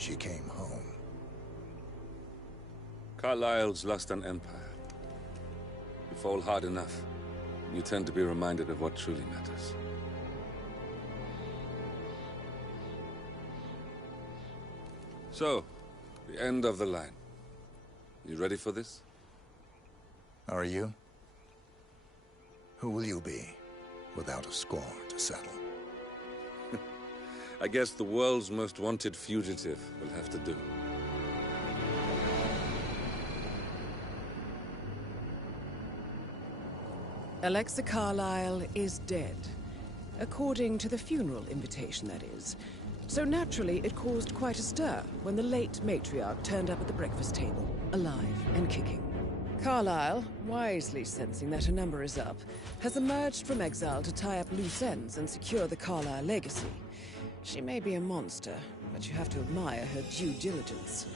she came home. Carlyle's lost an empire. You fall hard enough, you tend to be reminded of what truly matters. So, the end of the line. You ready for this? Are you? Who will you be, without a score to settle? I guess the world's most wanted fugitive will have to do. Alexa Carlyle is dead. According to the funeral invitation, that is. So naturally, it caused quite a stir when the late matriarch turned up at the breakfast table, alive and kicking. Carlyle, wisely sensing that her number is up, has emerged from exile to tie up loose ends and secure the Carlyle legacy. She may be a monster, but you have to admire her due diligence.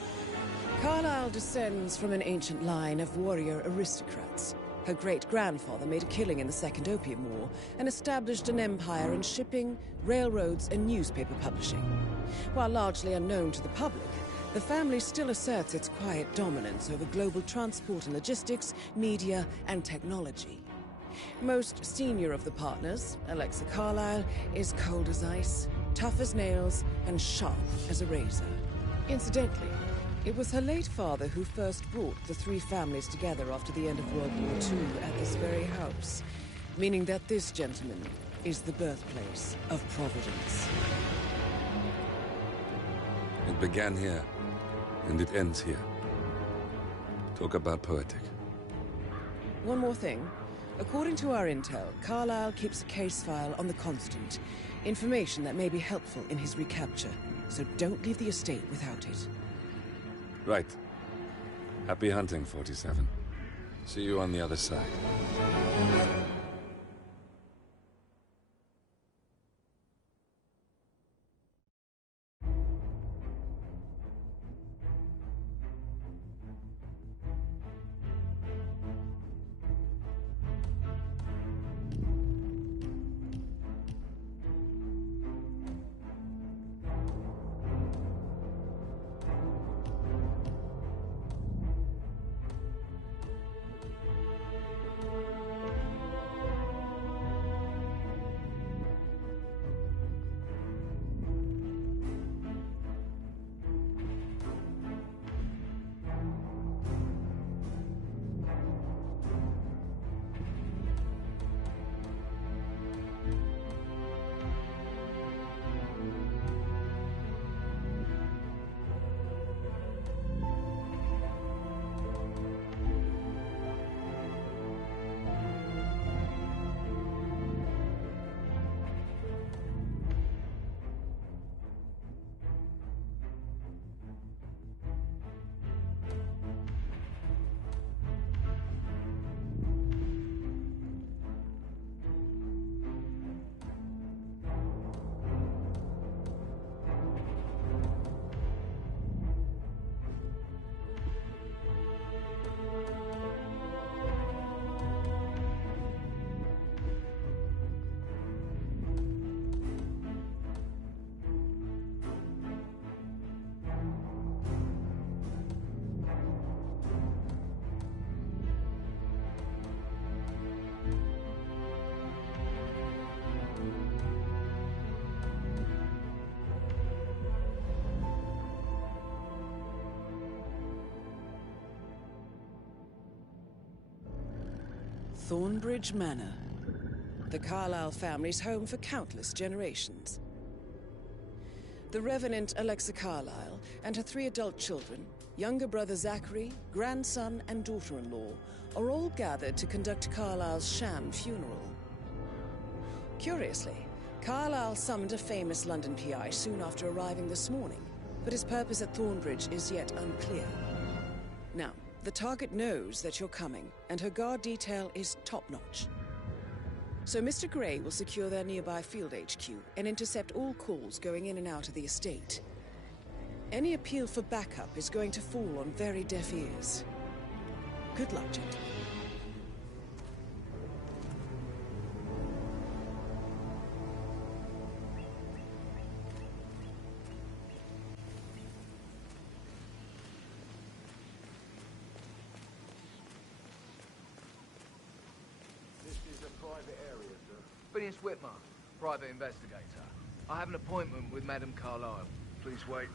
Carlyle descends from an ancient line of warrior aristocrats. Her great-grandfather made a killing in the Second Opium War and established an empire in shipping, railroads, and newspaper publishing. While largely unknown to the public, the family still asserts its quiet dominance over global transport and logistics, media, and technology. Most senior of the partners, Alexa Carlyle, is cold as ice, tough as nails, and sharp as a razor. Incidentally, it was her late father who first brought the three families together after the end of World War II at this very house, meaning that this gentleman is the birthplace of Providence. It began here, and it ends here. Talk about poetic. One more thing. According to our intel, Carlyle keeps a case file on the Constant. Information that may be helpful in his recapture, so don't leave the estate without it. Right. Happy hunting, 47. See you on the other side. Thornbridge Manor, the Carlyle family's home for countless generations. The Revenant Alexa Carlyle and her 3 adult children, younger brother Zachary, grandson, and daughter-in-law, are all gathered to conduct Carlyle's sham funeral. Curiously, Carlyle summoned a famous London PI soon after arriving this morning, but his purpose at Thornbridge is yet unclear. Now, the target knows that you're coming, and her guard detail is top-notch. So Mr. Gray will secure their nearby field HQ and intercept all calls going in and out of the estate. Any appeal for backup is going to fall on very deaf ears. Good luck, gentlemen. private area, sir. Phineas Whitmer, private investigator. I have an appointment with Madame Carlyle. Please wait.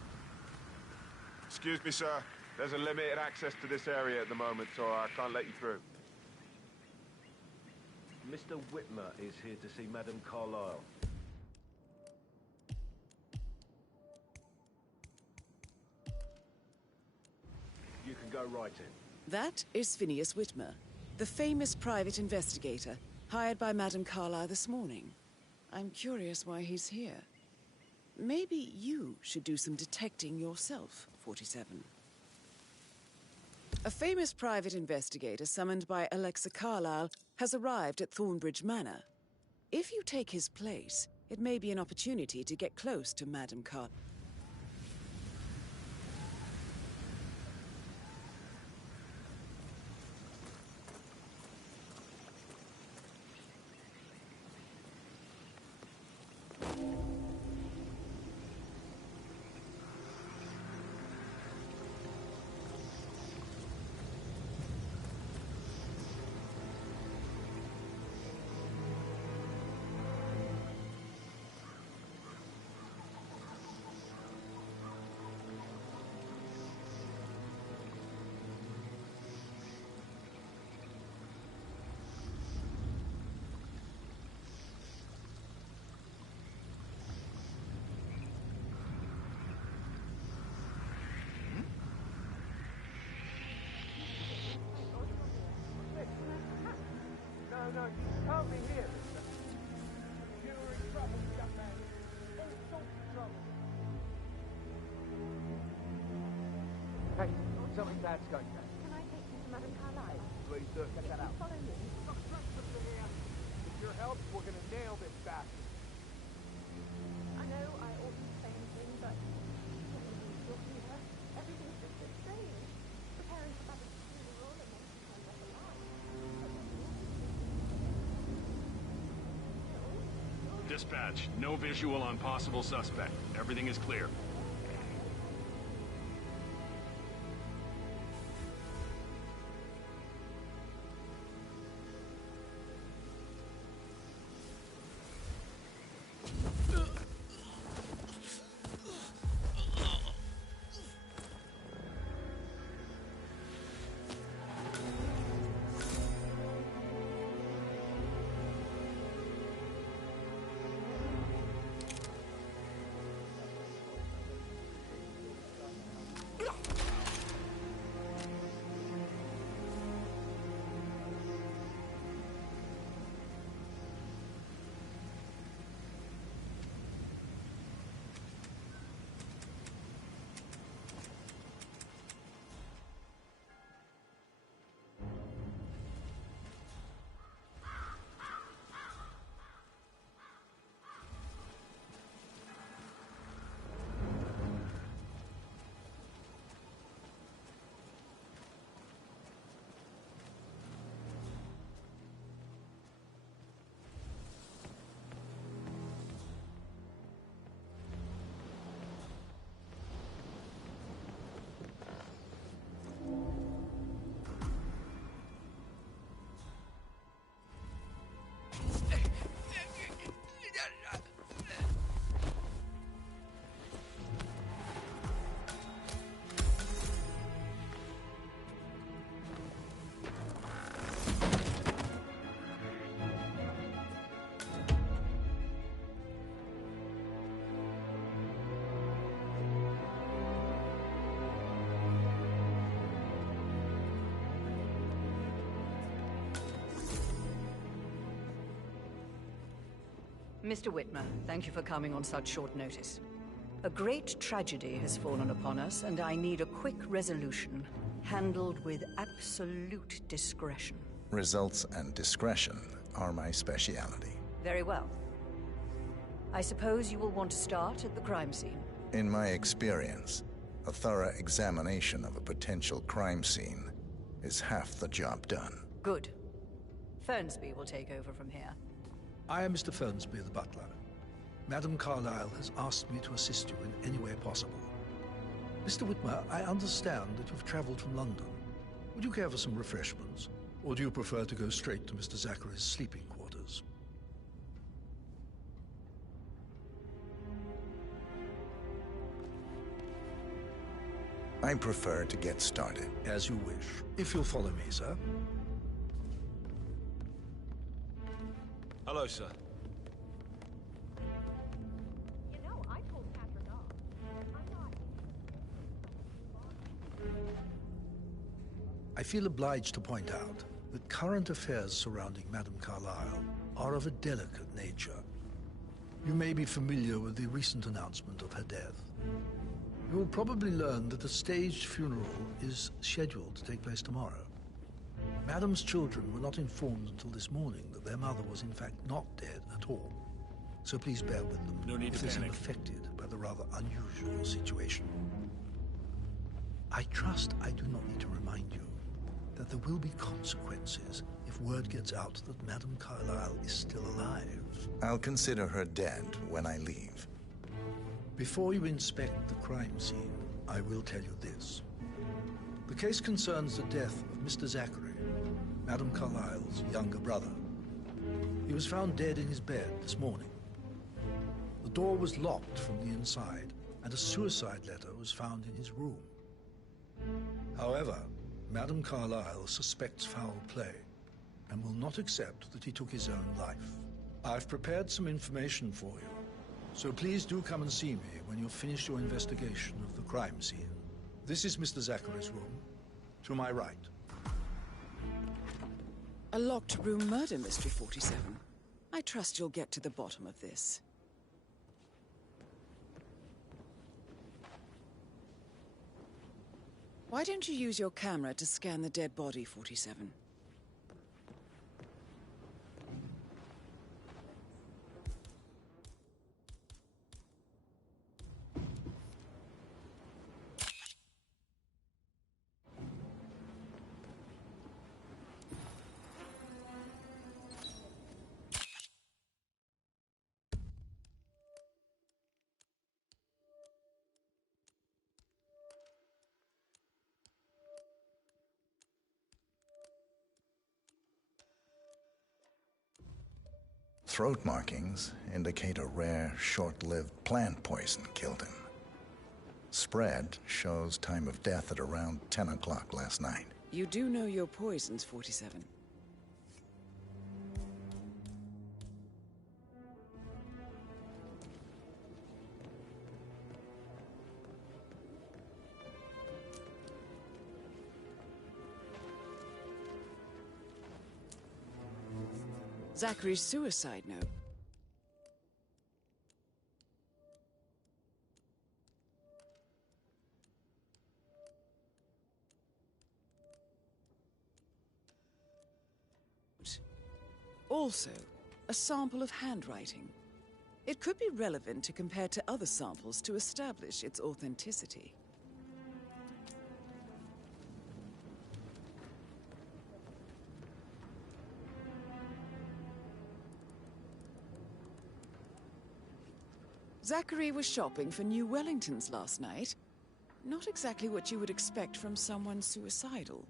Excuse me, sir. There's a limited access to this area at the moment, so I can't let you through. Mr. Whitmer is here to see Madame Carlyle. You can go right in. That is Phineas Whitmer, the famous private investigator hired by Madame Carlyle this morning. I'm curious why he's here. Maybe you should do some detecting yourself, 47. A famous private investigator summoned by Alexa Carlyle has arrived at Thornbridge Manor. If you take his place, it may be an opportunity to get close to Madame Carlyle. No, you can't be here, mister. You're in trouble, young man. All sorts of trouble. Hey, something bad's going down. Can I take you to Madame Carlyle? Please do. Check that out. Follow me. Stop breakfast here. With your help, we're gonna nail this bastard. I know I oughtn't say anything, but you'll see her. Everything's just so strange. Preparing for Babbitt's funeral and then she turns up alive. Dispatch, no visual on possible suspect. Everything is clear. Mr. Whitmer, thank you for coming on such short notice. A great tragedy has fallen upon us, and I need a quick resolution, handled with absolute discretion. Results and discretion are my speciality. Very well. I suppose you will want to start at the crime scene. In my experience, a thorough examination of a potential crime scene is half the job done. Good. Fernsby will take over from here. I am Mr. Fernsby, the butler. Madame Carlyle has asked me to assist you in any way possible. Mr. Whitmer, I understand that you've traveled from London. Would you care for some refreshments? Or do you prefer to go straight to Mr. Zachary's sleeping quarters? I prefer to get started. As you wish. If you'll follow me, sir. Hello, sir. You know, I told Patrick off. I'm not. I feel obliged to point out that current affairs surrounding Madame Carlyle are of a delicate nature. You may be familiar with the recent announcement of her death. You will probably learn that a staged funeral is scheduled to take place tomorrow. Madame's children were not informed until this morning that their mother was in fact not dead at all. So please bear with them No need if to they seem panic. affected by the rather unusual situation. I trust I do not need to remind you that there will be consequences if word gets out that Madame Carlyle is still alive. I'll consider her dead when I leave. Before you inspect the crime scene, I will tell you this. The case concerns the death of Mr. Zachary, Madame Carlyle's younger brother. He was found dead in his bed this morning. The door was locked from the inside, and a suicide letter was found in his room. However, Madame Carlyle suspects foul play and will not accept that he took his own life. I've prepared some information for you, so please do come and see me when you've finished your investigation of the crime scene. This is Mr. Zachary's room, to my right. A locked room murder mystery, 47. I trust you'll get to the bottom of this. Why don't you use your camera to scan the dead body, 47? Throat markings indicate a rare, short-lived plant poison killed him. Spread shows time of death at around 10 o'clock last night. You do know your poisons, 47. Zachary's suicide note. Also, a sample of handwriting. It could be relevant to compare to other samples to establish its authenticity. Zachary was shopping for new Wellingtons last night. Not exactly what you would expect from someone suicidal.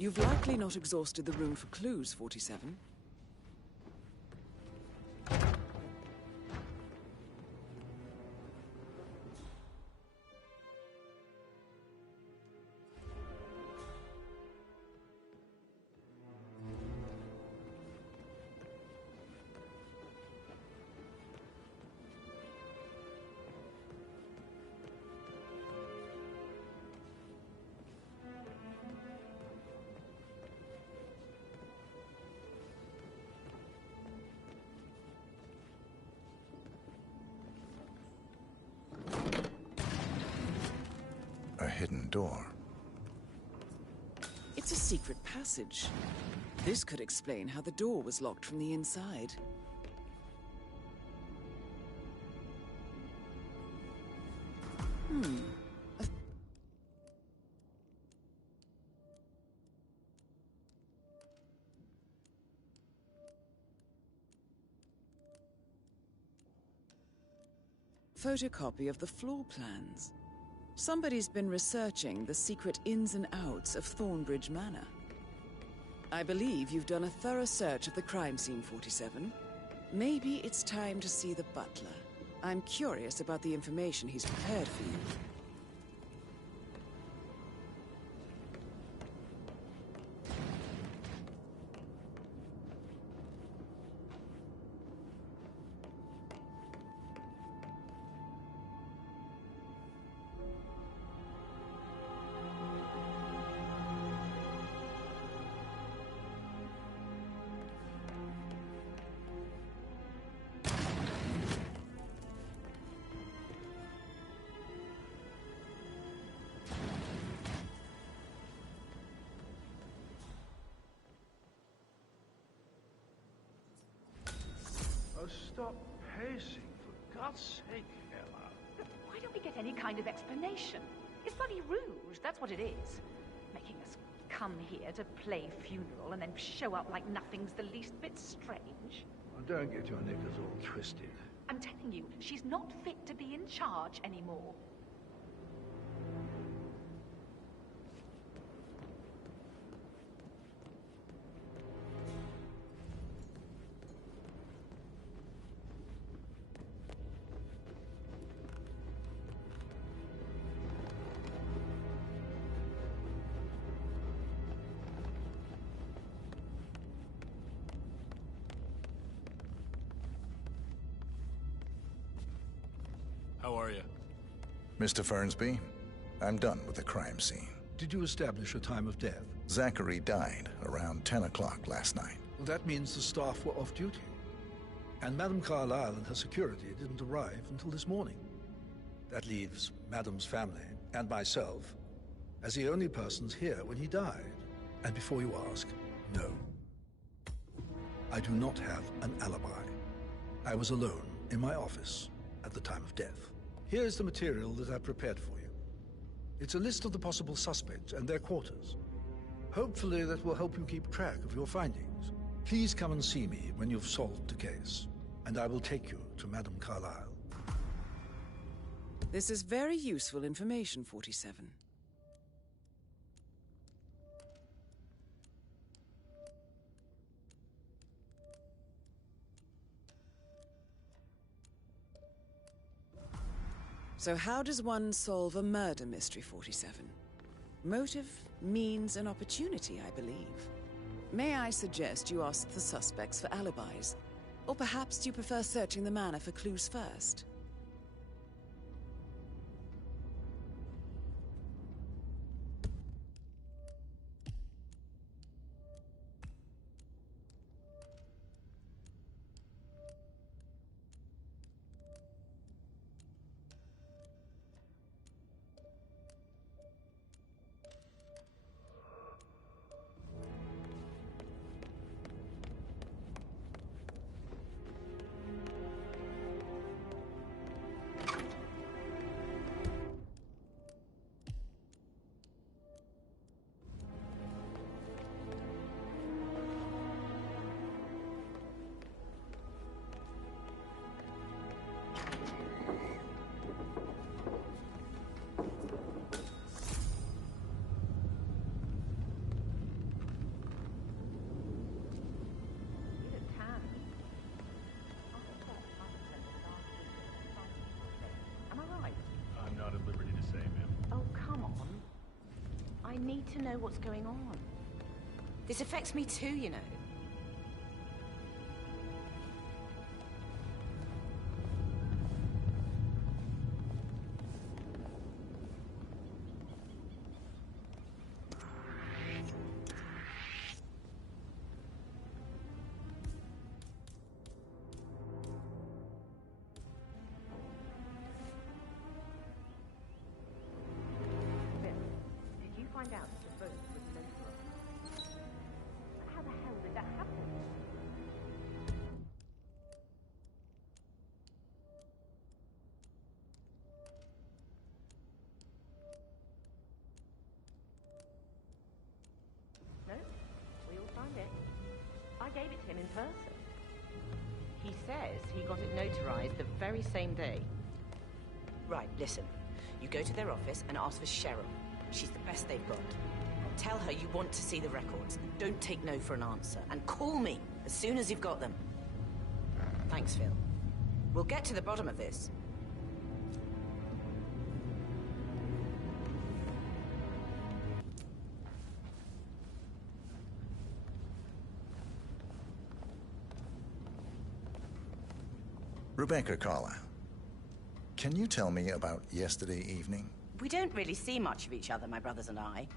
You've likely not exhausted the room for clues, 47. A hidden door. It's a secret passage. This could explain how the door was locked from the inside. Photocopy of the floor plans. Somebody's been researching the secret ins and outs of Thornbridge Manor. I believe you've done a thorough search of the crime scene, 47. Maybe it's time to see the butler. I'm curious about the information he's prepared for you. Oh, stop pacing, for God's sake, Ella. Why don't we get any kind of explanation? It's bloody rouge, that's what it is. Making us come here to play funeral and then show up like nothing's the least bit strange. Oh, don't get your knickers all twisted. I'm telling you, she's not fit to be in charge anymore. How are you? Mr. Fernsby, I'm done with the crime scene. Did you establish a time of death? Zachary died around 10 o'clock last night. Well, that means the staff were off duty. And Madame Carlyle and her security didn't arrive until this morning. That leaves Madame's family and myself as the only persons here when he died. And before you ask, no. I do not have an alibi. I was alone in my office at the time of death. Here's the material that I prepared for you. It's a list of the possible suspects and their quarters. Hopefully that will help you keep track of your findings. Please come and see me when you've solved the case, and I will take you to Madame Carlyle. This is very useful information, 47. So how does one solve a murder mystery, 47? Motive, means, and opportunity, I believe. May I suggest you ask the suspects for alibis? Or perhaps you prefer searching the manor for clues first? need to know what's going on. This affects me too, you know. Find out that the boat was motorized. How the hell did that happen? No, we all signed it. I gave it to him in person. He says he got it notarized the very same day. Right, listen. You go to their office and ask for Cheryl. She's the best they've got. Tell her you want to see the records. Don't take no for an answer. And call me as soon as you've got them. Thanks, Phil. We'll get to the bottom of this. Rebecca Carlyle, can you tell me about yesterday evening? We don't really see much of each other, my brothers and I.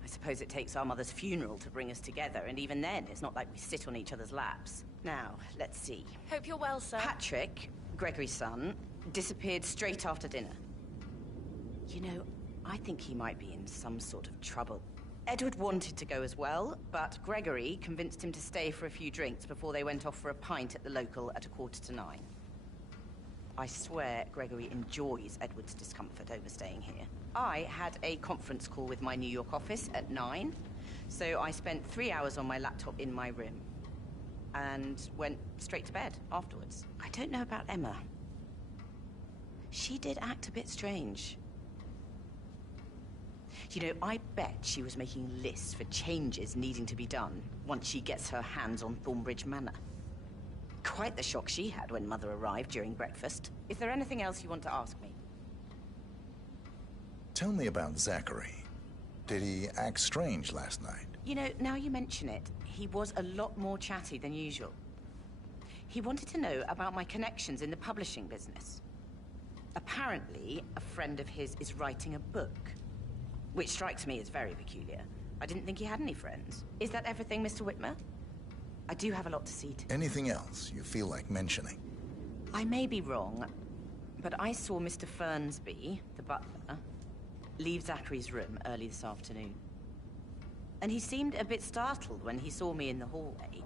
I suppose it takes our mother's funeral to bring us together, and even then, it's not like we sit on each other's laps. Now, let's see. Hope you're well, sir. Patrick, Gregory's son, disappeared straight after dinner. You know, I think he might be in some sort of trouble. Edward wanted to go as well, but Gregory convinced him to stay for a few drinks before they went off for a pint at the local at 8:45. I swear Gregory enjoys Edward's discomfort over staying here. I had a conference call with my New York office at 9, so I spent 3 hours on my laptop in my room and went straight to bed afterwards. I don't know about Emma. She did act a bit strange. You know, I bet she was making lists for changes needing to be done once she gets her hands on Thornbridge Manor. Quite the shock she had when Mother arrived during breakfast. Is there anything else you want to ask me? Tell me about Zachary. Did he act strange last night? You know, now you mention it, he was a lot more chatty than usual. He wanted to know about my connections in the publishing business. Apparently, a friend of his is writing a book, which strikes me as very peculiar. I didn't think he had any friends. Is that everything, Mr. Whitmer? I do have a lot to see to. Anything else you feel like mentioning? I may be wrong, but I saw Mr. Fernsby, the butler, leave Zachary's room early this afternoon. And he seemed a bit startled when he saw me in the hallway.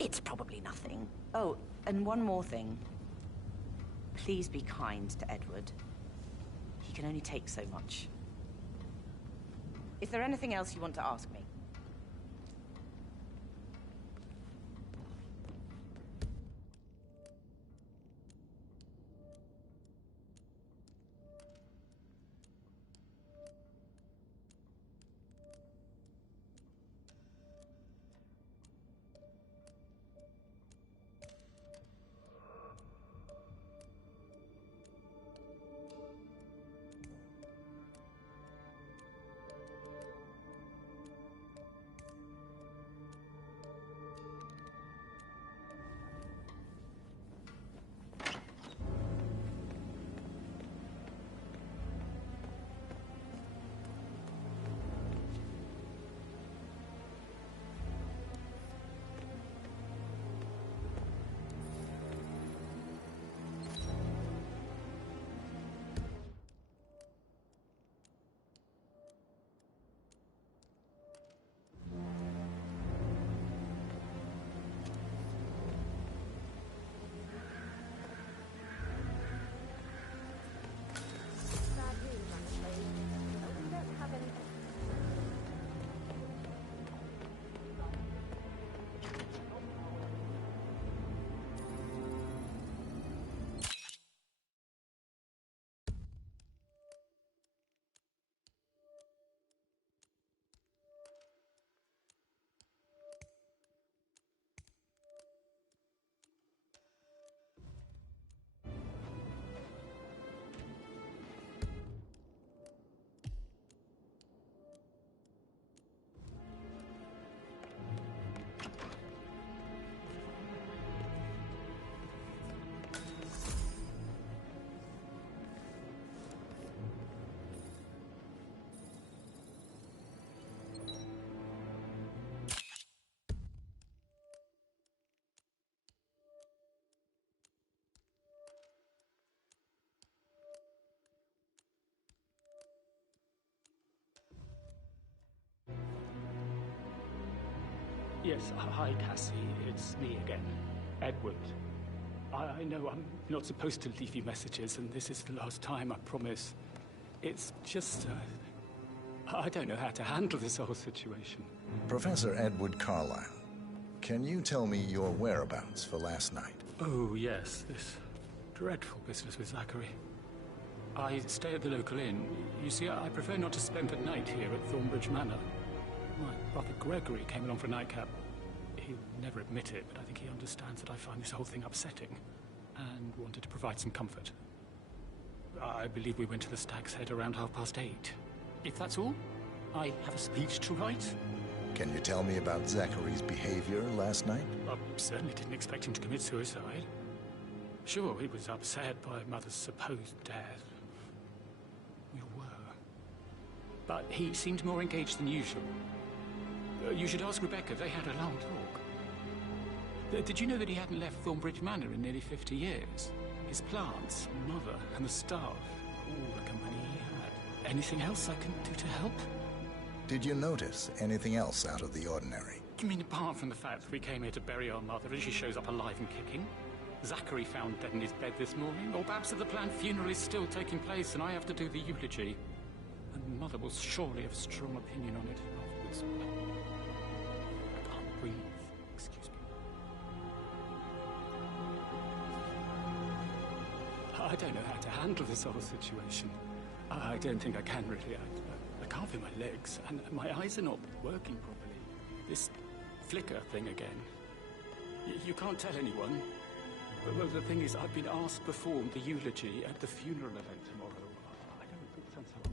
It's probably nothing. Oh, and one more thing. Please be kind to Edward. He can only take so much. Is there anything else you want to ask me? Yes, hi, Cassie. It's me again. Edward. I know I'm not supposed to leave you messages, and this is the last time, I promise. It's just, I don't know how to handle this whole situation. Professor Edward Carlyle, can you tell me your whereabouts for last night? Oh, yes, this dreadful business with Zachary. I stay at the local inn. You see, I prefer not to spend the night here at Thornbridge Manor. My brother Gregory came along for a nightcap. He'll never admit it, but I think he understands that I find this whole thing upsetting and wanted to provide some comfort. I believe we went to the Stag's Head around 8:30. If that's all, I have a speech to write. Can you tell me about Zachary's behavior last night? I certainly didn't expect him to commit suicide. Sure, he was upset by Mother's supposed death. We were. But he seemed more engaged than usual. You should ask Rebecca. They had a long talk. Did you know that he hadn't left Thornbridge Manor in nearly 50 years? His plants, Mother, and the staff, all the company he had. Anything else I can do to help? Did you notice anything else out of the ordinary? You mean apart from the fact that we came here to bury our mother and she shows up alive and kicking? Zachary found dead in his bed this morning? Or perhaps that the planned funeral is still taking place and I have to do the eulogy? And Mother will surely have a strong opinion on it afterwards. I can't breathe. Excuse me. I don't know how to handle this whole situation. I don't think I can really. I can't feel my legs, and my eyes are not working properly. This flicker thing again. You can't tell anyone. But the thing is, I've been asked to perform the eulogy at the funeral event tomorrow. I don't think it sounds so.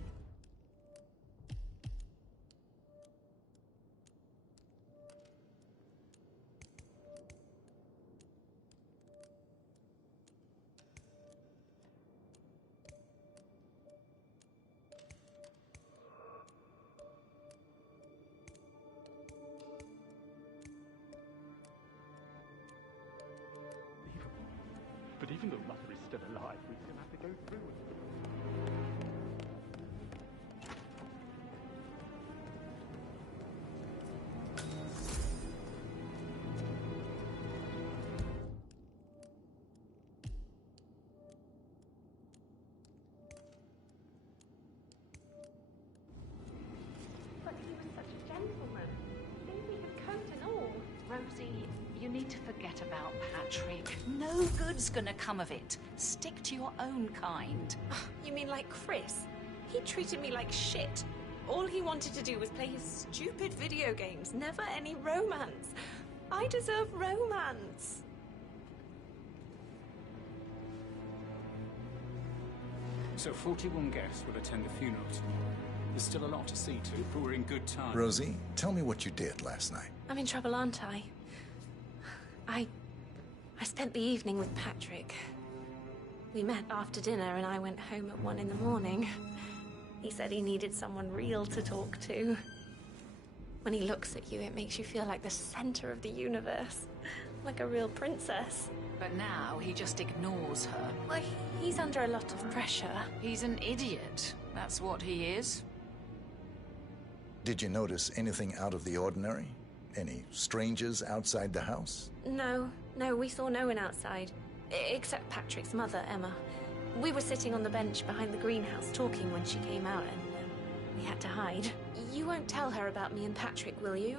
But even though Mother is still alive, we still have to go through it. But he was such a gentleman. Things he had coat and all. Rosie, you need to forget about Patrick. No good's gonna come of it. Stick to your own kind. You mean like Chris? He treated me like shit. All he wanted to do was play his stupid video games, never any romance. I deserve romance. So 41 guests will attend the funeral tomorrow. There's still a lot to see to, but we're in good time. Rosie, tell me what you did last night. I'm in trouble, aren't I? I spent the evening with Patrick. We met after dinner and I went home at 1 in the morning. He said he needed someone real to talk to. When he looks at you, it makes you feel like the center of the universe. Like a real princess. But now he just ignores her. Well, he's under a lot of pressure. He's an idiot. That's what he is. Did you notice anything out of the ordinary? Any strangers outside the house? No, we saw no one outside. Except Patrick's mother, Emma. We were sitting on the bench behind the greenhouse talking when she came out and we had to hide. You won't tell her about me and Patrick, will you?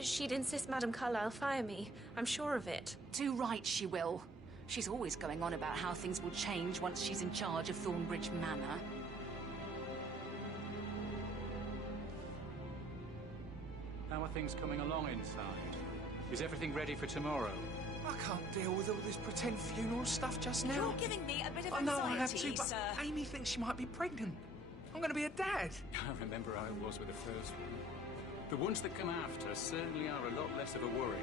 She'd insist Madame Carlyle fire me. I'm sure of it. Too right she will. She's always going on about how things will change once she's in charge of Thornbridge Manor. How are things coming along inside? Is everything ready for tomorrow? I can't deal with all this pretend funeral stuff just now. You're giving me a bit of I anxiety, know I have to, but sir. Amy thinks she might be pregnant. I'm going to be a dad. I remember how it was with the first one. The ones that come after certainly are a lot less of a worry.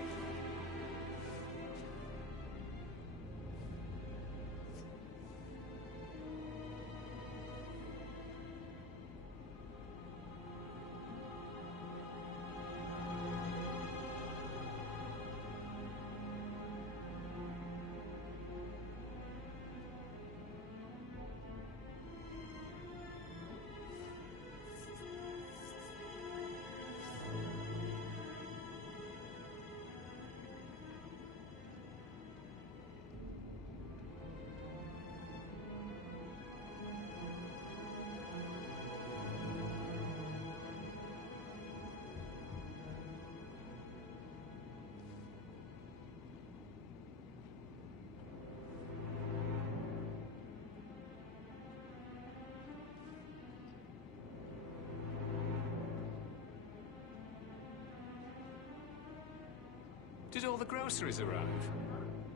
Did all the groceries arrive?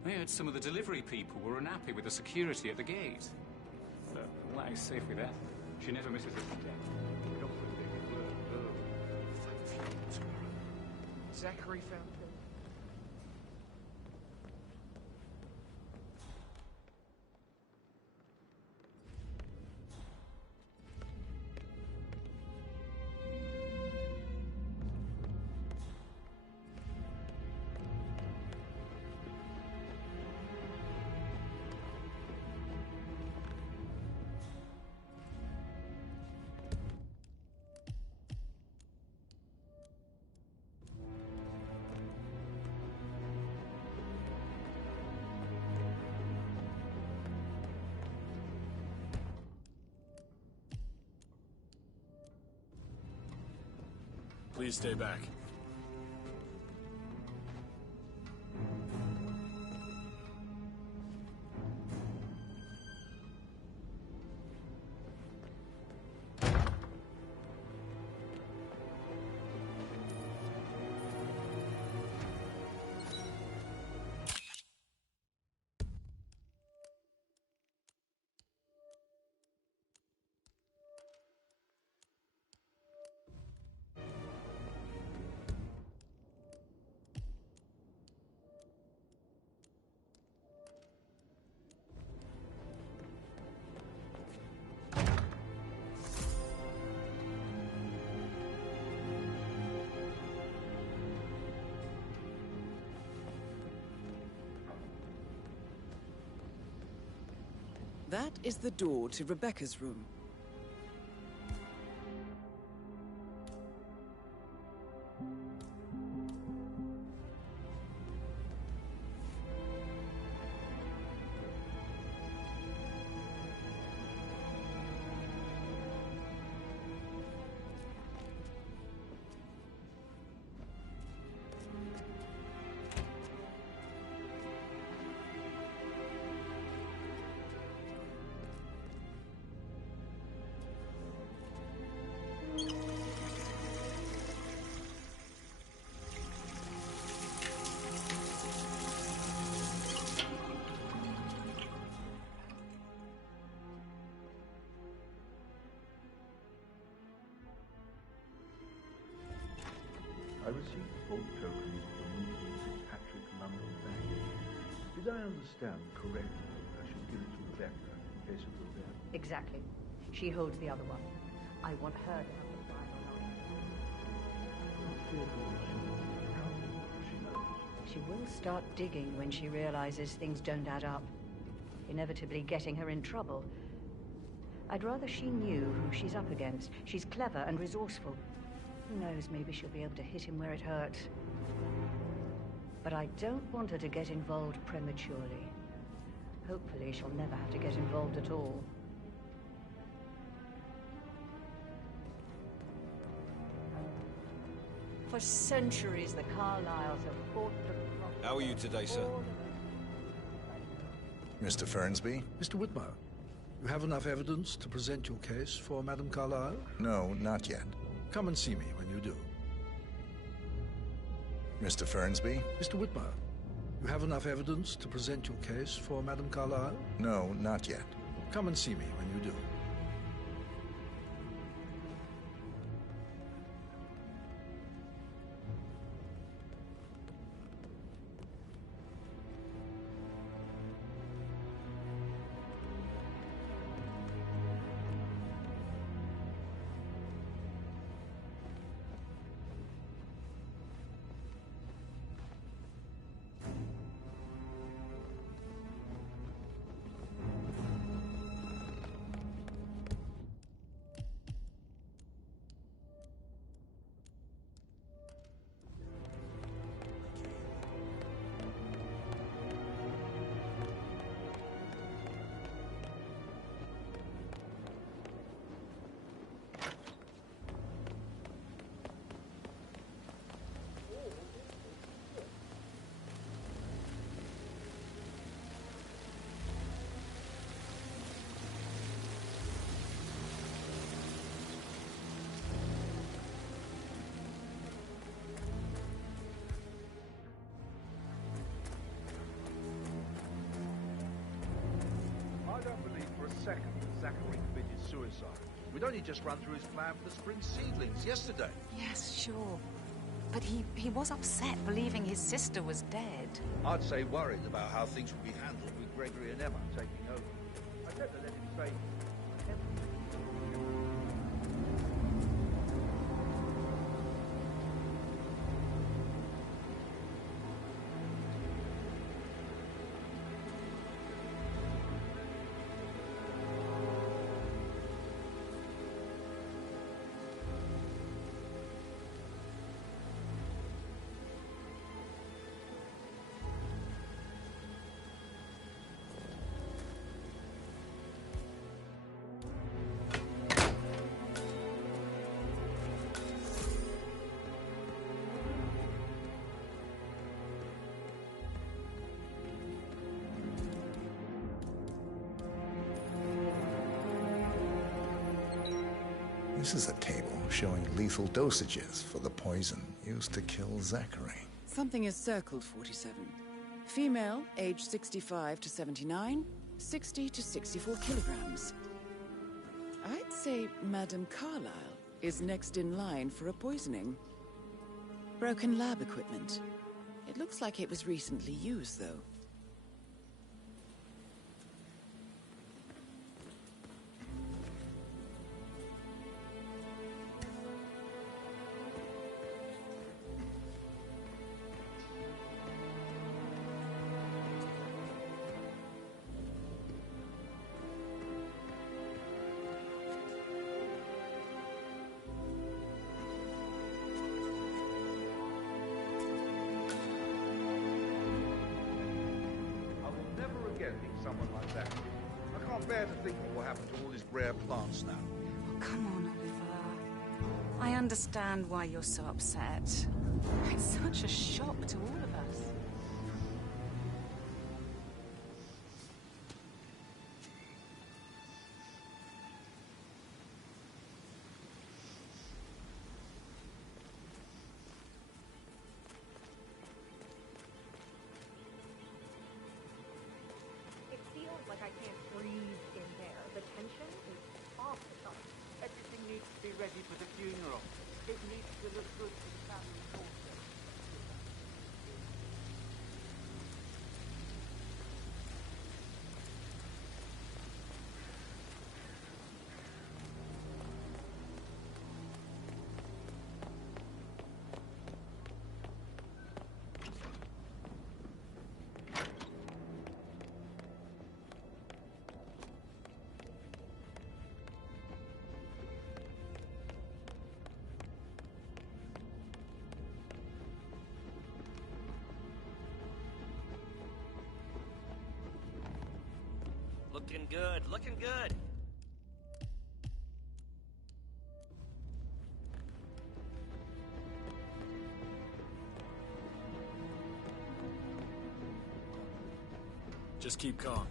I heard some of the delivery people were unhappy with the security at the gate. But Lottie safe with that. She never misses a step. Zachary found him. Please stay back. That is the door to Rebecca's room. I received 4 tokens for moving St. Patrick London Bank. Did I understand correctly I should give it to Rebecca in case of your death? Exactly. She holds the other one. I want her to have the final knowledge. She will start digging when she realizes things don't add up, inevitably getting her in trouble. I'd rather she knew who she's up against. She's clever and resourceful. Who knows, maybe she'll be able to hit him where it hurts. But I don't want her to get involved prematurely. Hopefully she'll never have to get involved at all. For centuries, the Carlyles have fought the... How are you today, sir? Mr. Fernsby? Mr. Whitmer, you have enough evidence to present your case for Madame Carlyle? No, not yet. Come and see me when you do. Mr. Fernsby? Mr. Whitmer, you have enough evidence to present your case for Madame Carlyle? No, not yet. Come and see me when you do. second that Zachary committed suicide. We'd only just run through his plan for the spring seedlings yesterday. Yes, sure. But he was upset believing his sister was dead. I'd say worried about how things would be handled with Gregory and Emma taking over. I'd better let him say This is a table showing lethal dosages for the poison used to kill Zachary. Something is circled, 47. Female, age 65 to 79, 60 to 64 kilograms. I'd say Madame Carlyle is next in line for a poisoning. Broken lab equipment. It looks like it was recently used, though. someone like that. I can't bear to think what will happen to all his rare plants now. Oh, come on, Oliver. I understand why you're so upset. It's such a shock to all of us. Like I can't breathe in there. The tension is off the top. Everything needs to be ready for the funeral. It needs to look good for the family also. Looking good, looking good. Just keep calm.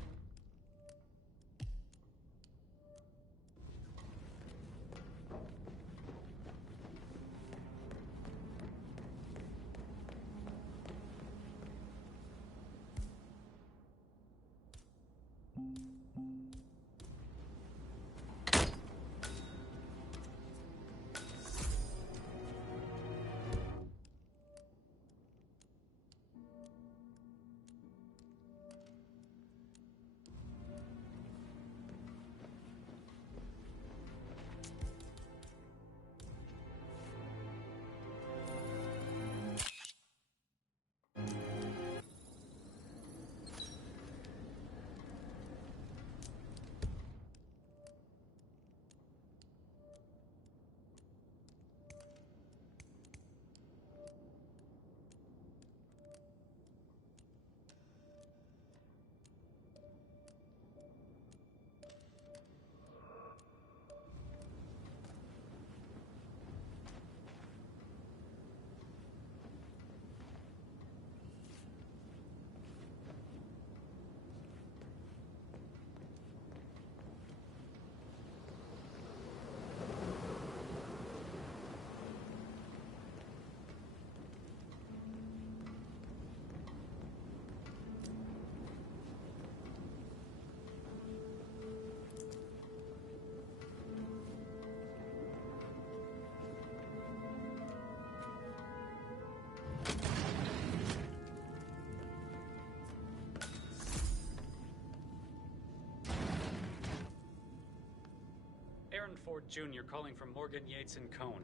Warren Ford Jr. calling from Morgan Yates and Cone.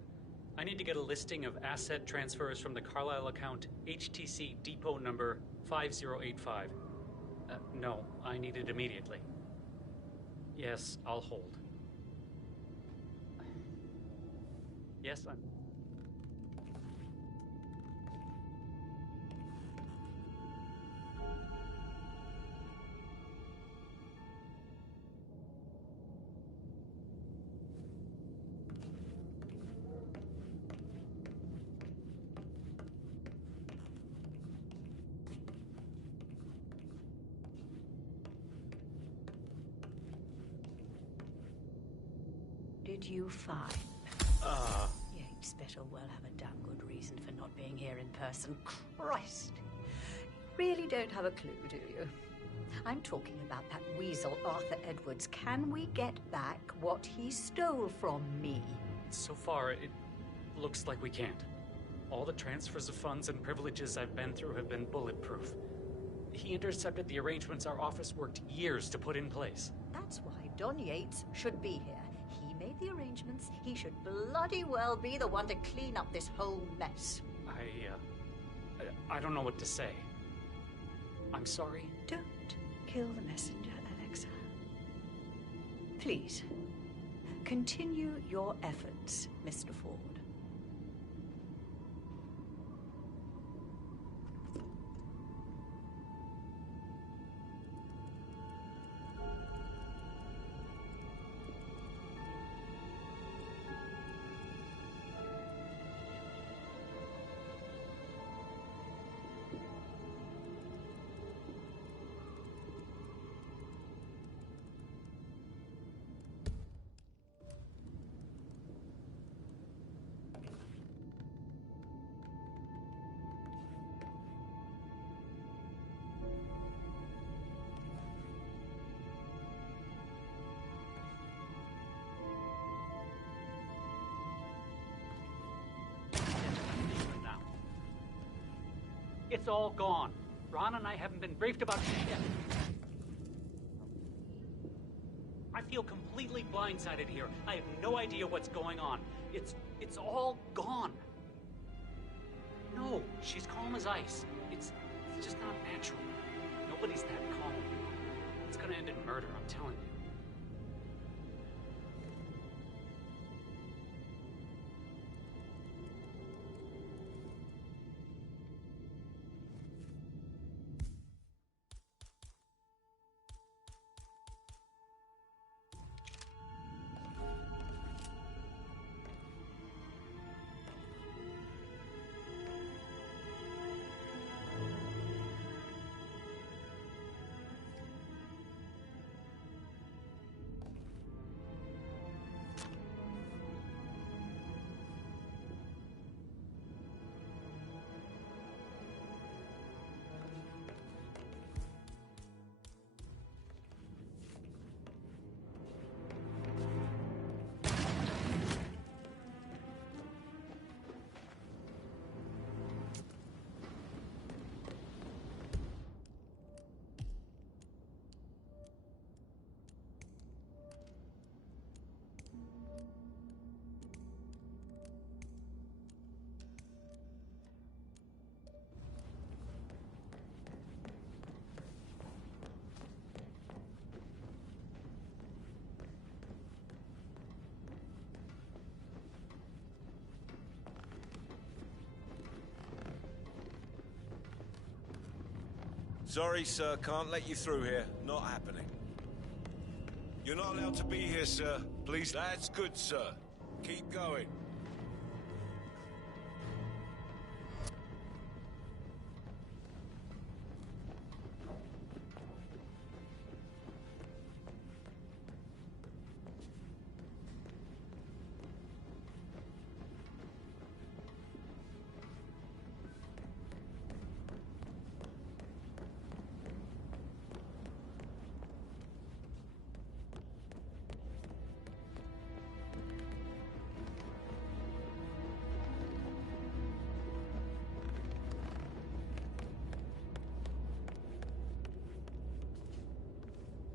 I need to get a listing of asset transfers from the Carlisle account HTC depot number 5085. No, I need it immediately. Yes, I'll hold. Yes, I'm... Did you find? Yates better well have a damn good reason for not being here in person. Christ! You really don't have a clue, do you? I'm talking about that weasel, Arthur Edwards. Can we get back what he stole from me? So far, it looks like we can't. All the transfers of funds and privileges I've been through have been bulletproof. He intercepted the arrangements our office worked years to put in place. That's why Don Yates should be here. He made the arrangements. He should bloody well be the one to clean up this whole mess. I don't know what to say. I'm sorry. Don't kill the messenger, Alexa. Please, continue your efforts, Mr. Ford. It's all gone. Ron and I haven't been briefed about shit. I feel completely blindsided here. I have no idea what's going on. It's all gone. No, she's calm as ice. It's just not natural. Nobody's that calm. It's gonna end in murder, I'm telling you. Sorry, sir, can't let you through here. Not happening. You're not allowed to be here, sir. Please. That's good, sir. Keep going.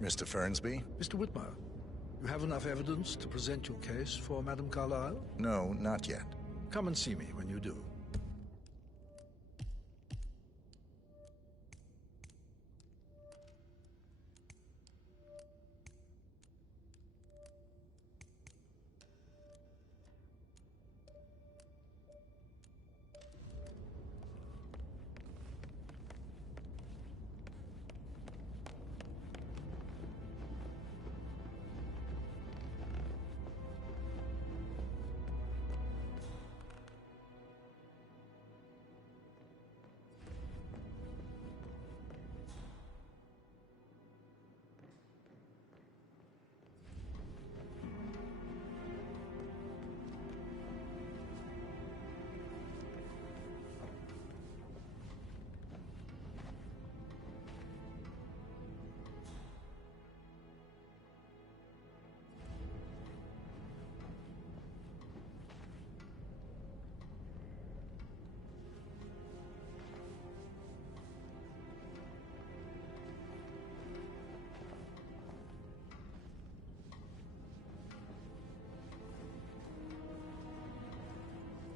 Mr. Fernsby? Mr. Whitmire, You have enough evidence to present your case for Madame Carlyle? No, not yet. Come and see me when you do.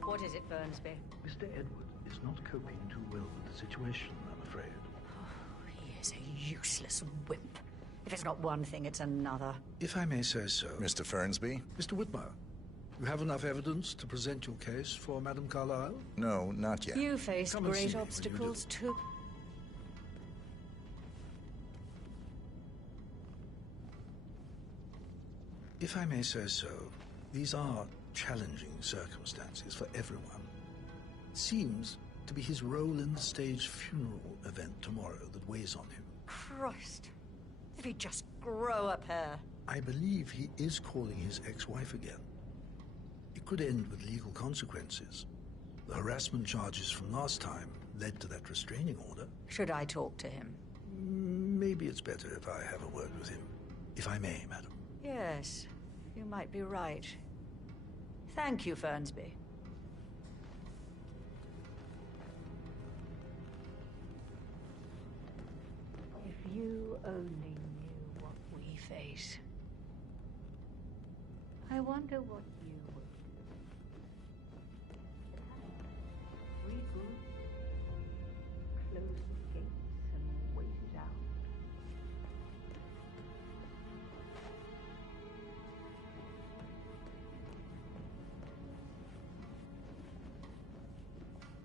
What is it, Burnsby? Mr. Edward is not coping too well with the situation, I'm afraid. Oh, he is a useless wimp. If it's not one thing, it's another. If I may say so... Mr. Fernsby? Mr. Whitmer, you have enough evidence to present your case for Madame Carlyle? No, not yet. You faced Come and see great me obstacles, too. If I may say so, these are challenging circumstances for everyone. It seems to be his role in the staged funeral event tomorrow that weighs on him. Christ. If he'd just grow a pair. I believe he is calling his ex-wife again. It could end with legal consequences. The harassment charges from last time led to that restraining order. Should I talk to him? Maybe it's better if I have a word with him. If I may, madam. Yes, you might be right. Thank you, Fernsby. If you only knew what we face, I wonder what you would do. Reboot, close the gates, and wait it out.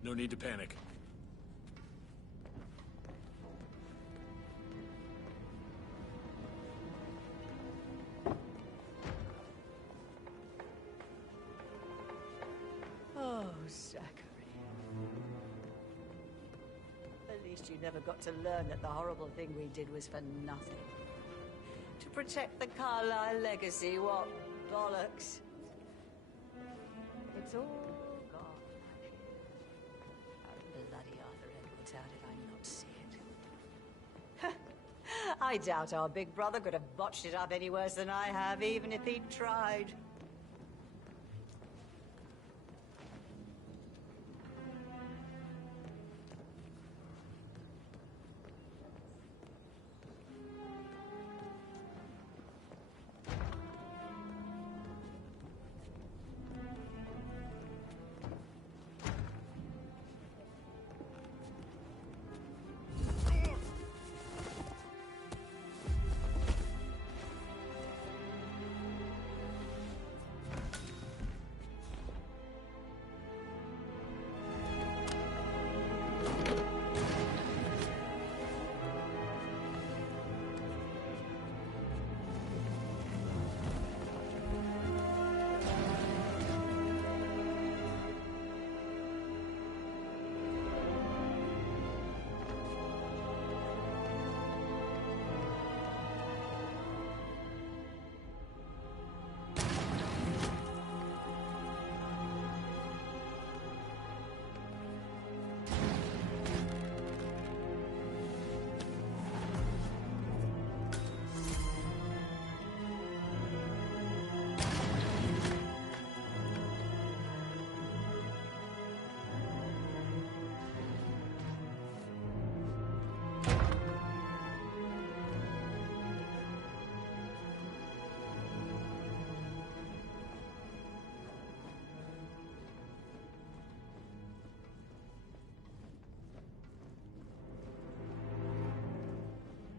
No need to panic. Oh, Zachary. At least you never got to learn that the horrible thing we did was for nothing. To protect the Carlyle legacy, what bollocks. It's all gone. How bloody Arthur Edwards, how did I not see it? I doubt our big brother could have botched it up any worse than I have, even if he'd tried.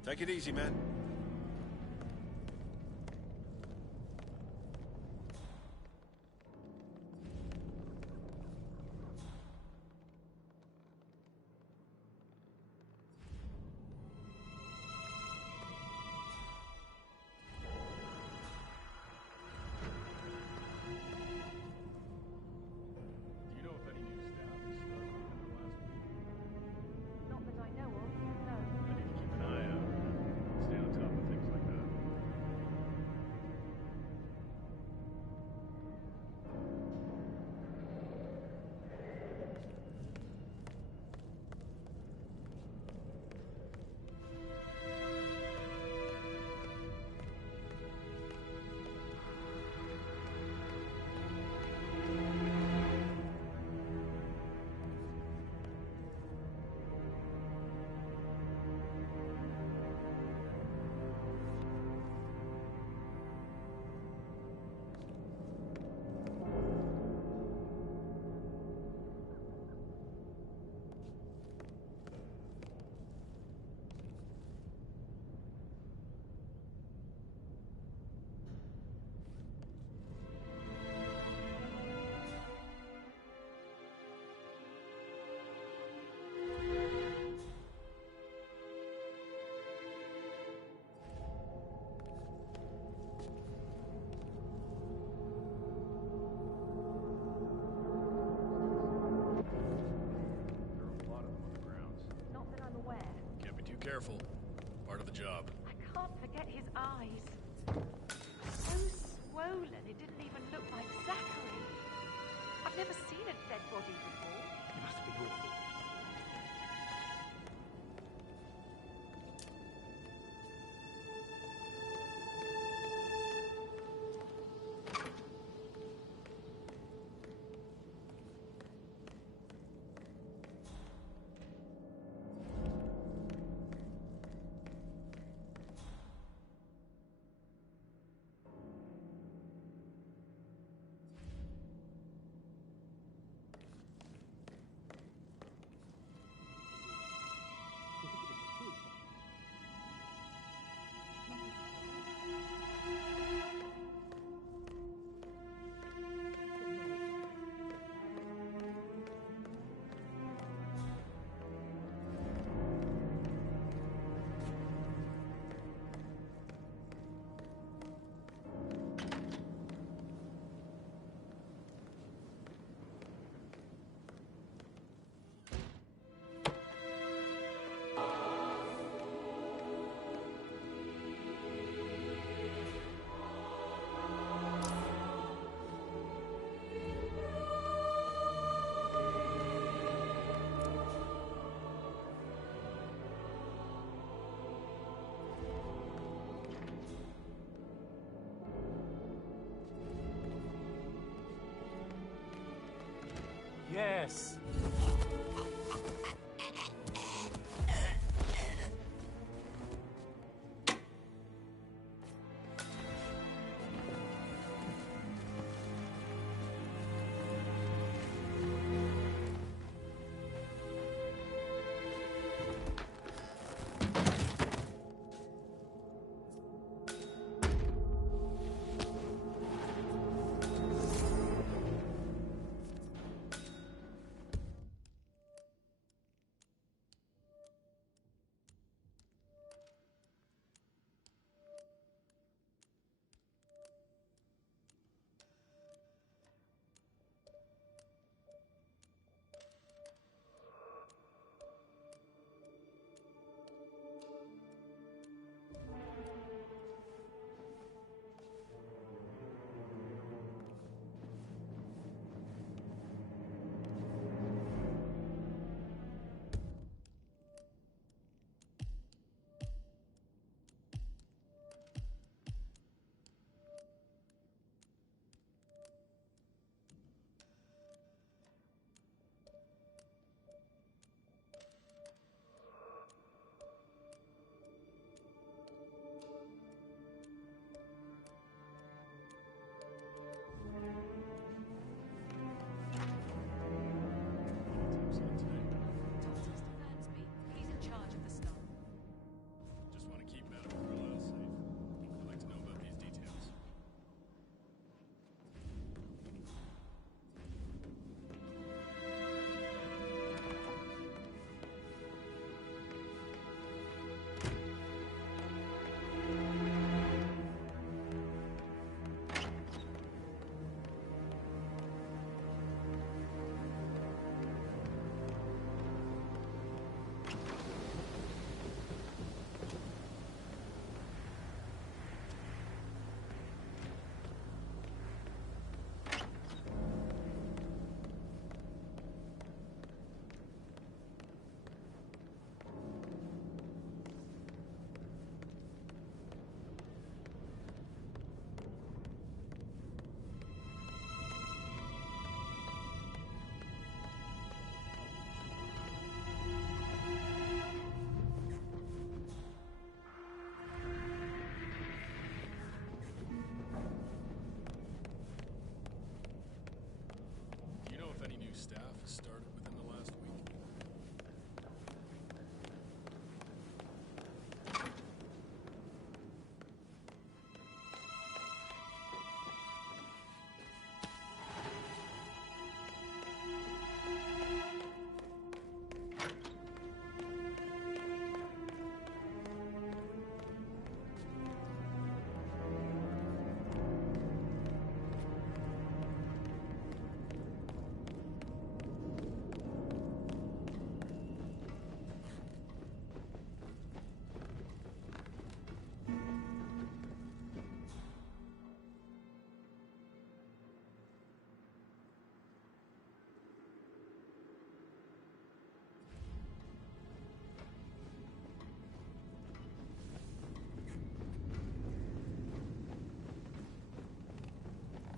Take it easy, man. Do you know if any new staff has started in the last week? Not that I know of, no. I need to keep an eye out. Stay on top of things like that. Not that I'm aware. Can't be too careful. Part of the job. I can't forget his eyes. So swollen, it didn't even look like Zachary. I've never seen a dead body before. It must be awful. Yes.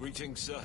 Greetings, sir.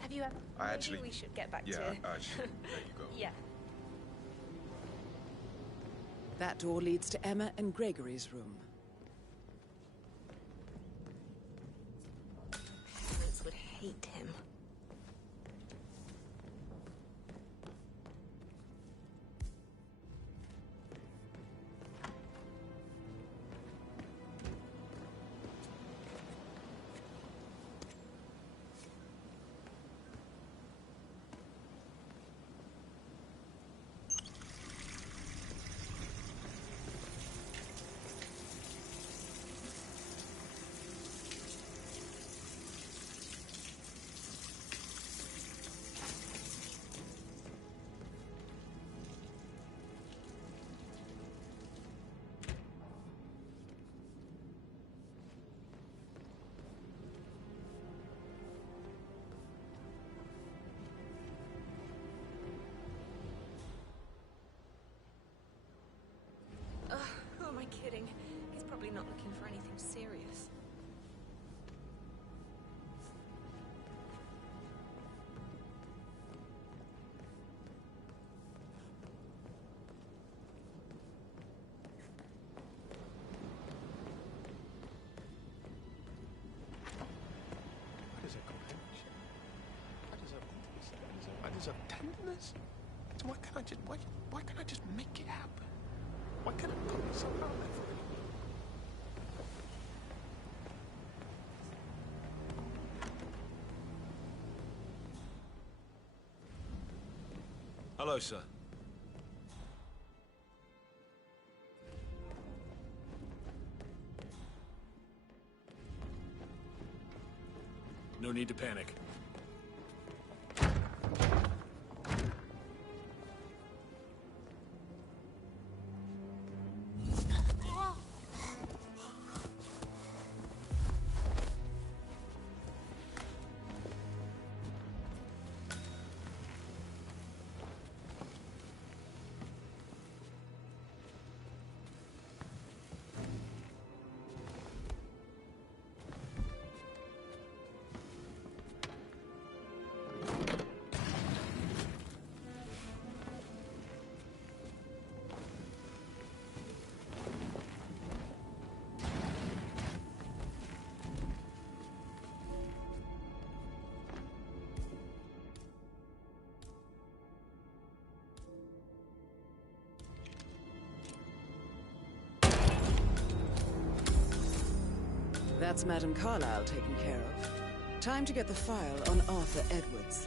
Have you ever? Maybe we should get back to. I should let you go. Yeah. That door leads to Emma and Gregory's room. Parents would hate him. Who am I kidding? He's probably not looking for anything serious. What is a compassion? What is a tenderness? So why can't I just make it happen? Why can't I put myself out there for it? Hello, sir. No need to panic. That's Madame Carlyle taken care of. Time to get the file on Arthur Edwards.